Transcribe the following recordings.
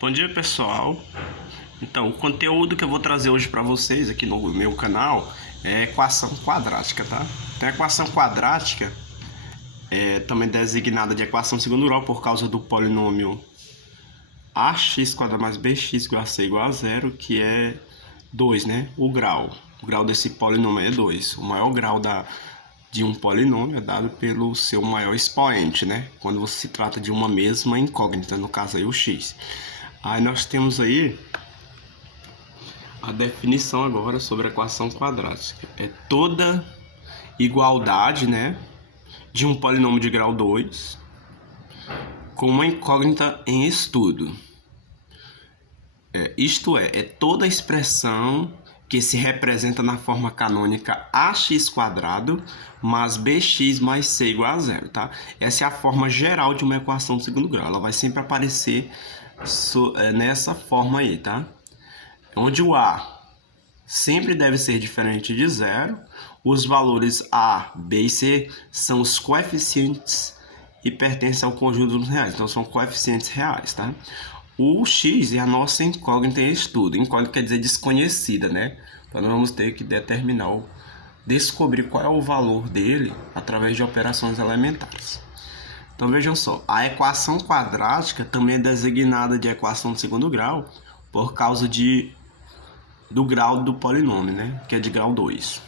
Bom dia, pessoal. Então, o conteúdo que eu vou trazer hoje para vocês aqui no meu canal é equação quadrática, tá? Então, a equação quadrática é também designada de equação de segundo grau por causa do polinômio ax² mais bx igual a c igual a zero, que é 2, né? O grau desse polinômio é 2. O maior grau de um polinômio é dado pelo seu maior expoente, né? Quando você se trata de uma mesma incógnita, no caso aí o x. Aí nós temos aí a definição agora sobre a equação quadrática. É toda igualdade, né, de um polinômio de grau 2 com uma incógnita em estudo. Isto é toda expressão que se representa na forma canônica ax² mais bx mais c igual a zero, tá? Essa é a forma geral de uma equação de segundo grau. Ela vai sempre aparecer nessa forma aí, tá? Onde o a sempre deve ser diferente de zero. Os valores a, b e c são os coeficientes e pertencem ao conjunto dos reais. Então, são coeficientes reais, tá? O x é a nossa incógnita em estudo. Incógnita quer dizer desconhecida, né? Então, nós vamos ter que descobrir qual é o valor dele através de operações elementares. Então, vejam só. A equação quadrática também é designada de equação de segundo grau por causa do grau do polinômio, né? Que é de grau 2.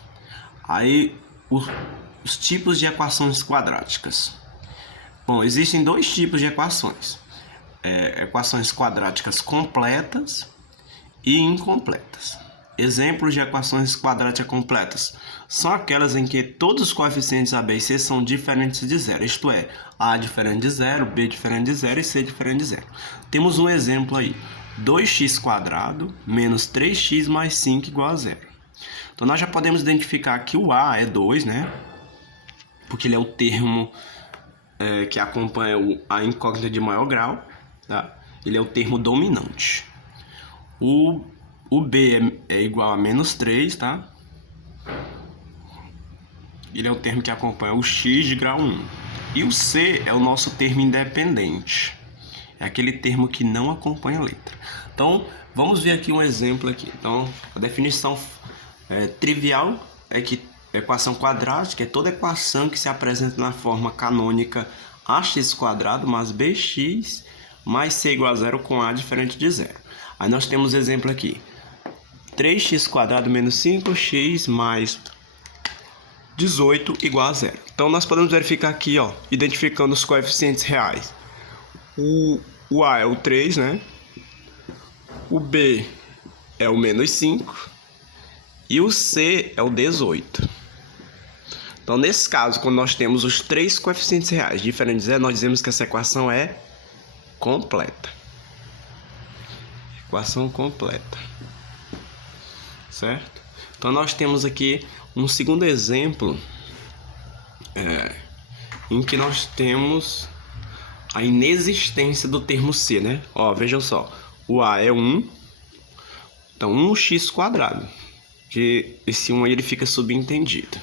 Aí, os tipos de equações quadráticas. Bom, existem dois tipos de equações. Equações quadráticas completas e incompletas. Exemplos de equações quadráticas completas são aquelas em que todos os coeficientes a, b e c são diferentes de zero. Isto é, a diferente de zero, b diferente de zero e c diferente de zero. Temos um exemplo aí. 2x² menos 3x mais 5 igual a zero. Então, nós já podemos identificar que o a é 2, né? Porque ele é o termo que acompanha a incógnita de maior grau, tá? Ele é o termo dominante. O b é igual a menos 3, tá? Ele é o termo que acompanha o x de grau 1. E o c é o nosso termo independente. É aquele termo que não acompanha a letra. Então, vamos ver aqui um exemplo aqui. Então, a definição trivial é que a equação quadrática é toda equação que se apresenta na forma canônica ax² mais bx mais c igual a zero com a diferente de zero. Aí nós temos exemplo aqui. 3x² menos 5x mais 18 igual a zero. Então, nós podemos verificar aqui, ó, identificando os coeficientes reais. O a é o 3, né? O b é o menos 5 e o c é o 18. Então, nesse caso, quando nós temos os três coeficientes reais diferentes de zero, nós dizemos que essa equação é completa. Equação completa. Certo? Então, nós temos aqui um segundo exemplo em que nós temos a inexistência do termo c, né? Ó, vejam só. O a é 1, então 1x², que esse 1 aí ele fica subentendido.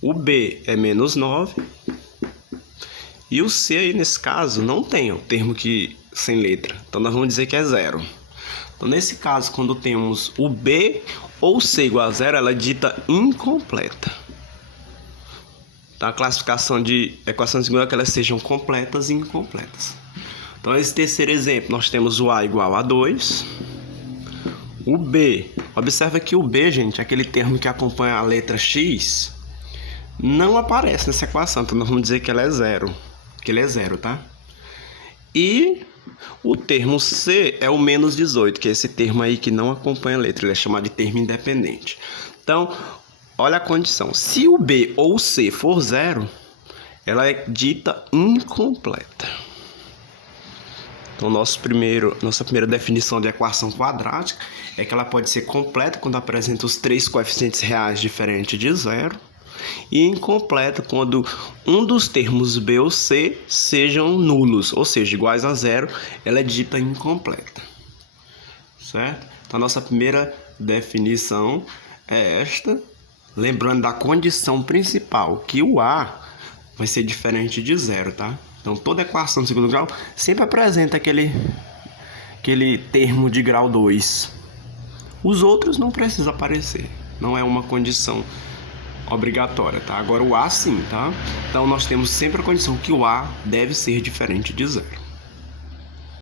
O b é menos 9 e o c aí nesse caso não tem o termo sem letra, então nós vamos dizer que é zero. Então, nesse caso, quando temos o b ou c igual a zero, ela é dita incompleta. Então, a classificação de equações de segundo grau é que elas sejam completas e incompletas. Então, esse terceiro exemplo, nós temos o a igual a 2. O b, observa que o b, gente, aquele termo que acompanha a letra x, não aparece nessa equação. Então, nós vamos dizer que ela é zero. Que ele é zero, tá? E o termo c é o menos 18, que é esse termo aí que não acompanha a letra. Ele é chamado de termo independente. Então, olha a condição. Se o b ou o c for zero, ela é dita incompleta. Então, nossa primeira definição de equação quadrática é que ela pode ser completa quando apresenta os três coeficientes reais diferentes de zero e incompleta quando um dos termos b ou c sejam nulos, ou seja, iguais a zero, ela é dita incompleta. Certo? Então, a nossa primeira definição é esta, lembrando da condição principal, que o a vai ser diferente de zero, tá? Então, toda equação de segundo grau sempre apresenta aquele termo de grau 2. Os outros não precisa aparecer, não é uma condição obrigatória, tá? Agora o A sim, tá? Então nós temos sempre a condição que o A deve ser diferente de zero.